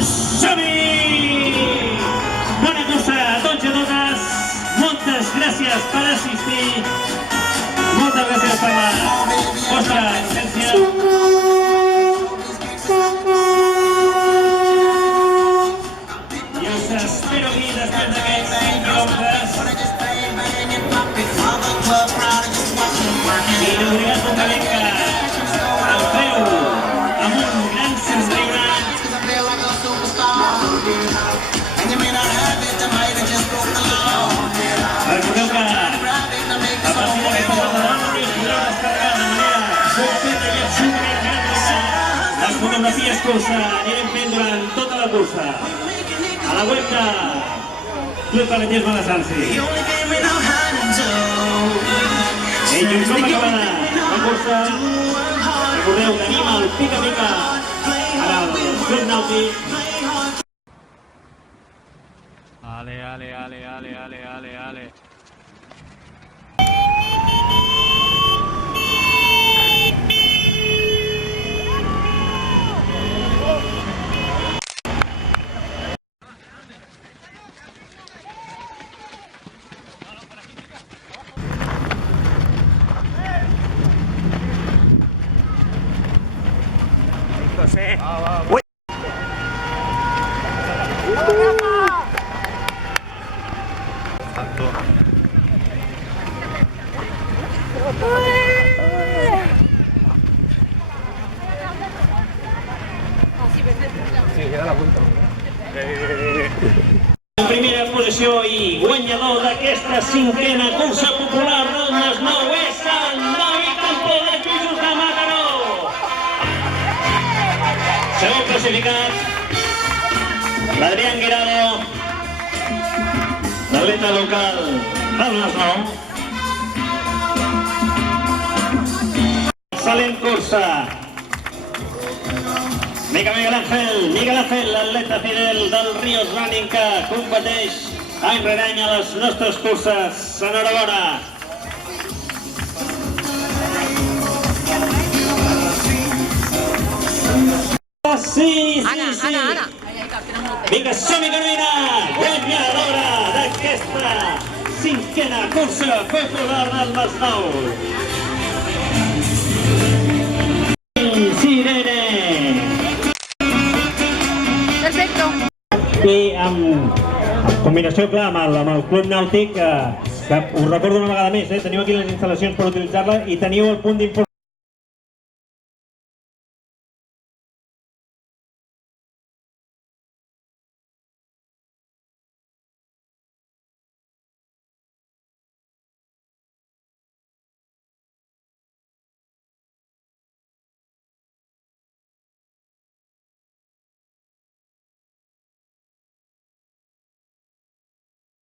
Som-hi! Bona cursa a tots i a totes. Moltes gràcies per assistir. Moltes gràcies per la vostra presència. I us espero aquí després d'aquests 5 quilòmetres. I l'obligat Montalenca el feu amb un gran somriure. Recordeu que a partir d'aquesta volta de l'Àmbit podreu descarregar de manera completa i absolutament gratuïta les fotografies que us anirem fent durant tota la cursa a la web de Club Atletisme de Sansi. I un cop acabada la cursa, recordeu, tenim el pica-pica al Club Nàutic. Ale, ale, ale, ale, ale, ale, ale. José. Uy. Sí, queda la punta. En primera posició i guanyador d'aquesta 5a cursa popular del Masnou és el Noi Campo de Pisos de Mataró. Segon classificat, l'Adrián Guirado, l'atleta local del Masnou. Excel·lent cursa. Miguel Ángel, l'atleta fidel del Ríos Running que competeix any rere any a les nostres curses. Enhorabona! Sí! Ana. Vinga, som-hi, Carolina! Guanyadora d'aquesta 5a cursa popular del Masnou. Sirene! Perfecto. I amb combinació, clar, amb el Club Nàutic, que us recordo una vegada més, teniu aquí les instal·lacions per utilitzar-la i teniu el punt d'informació.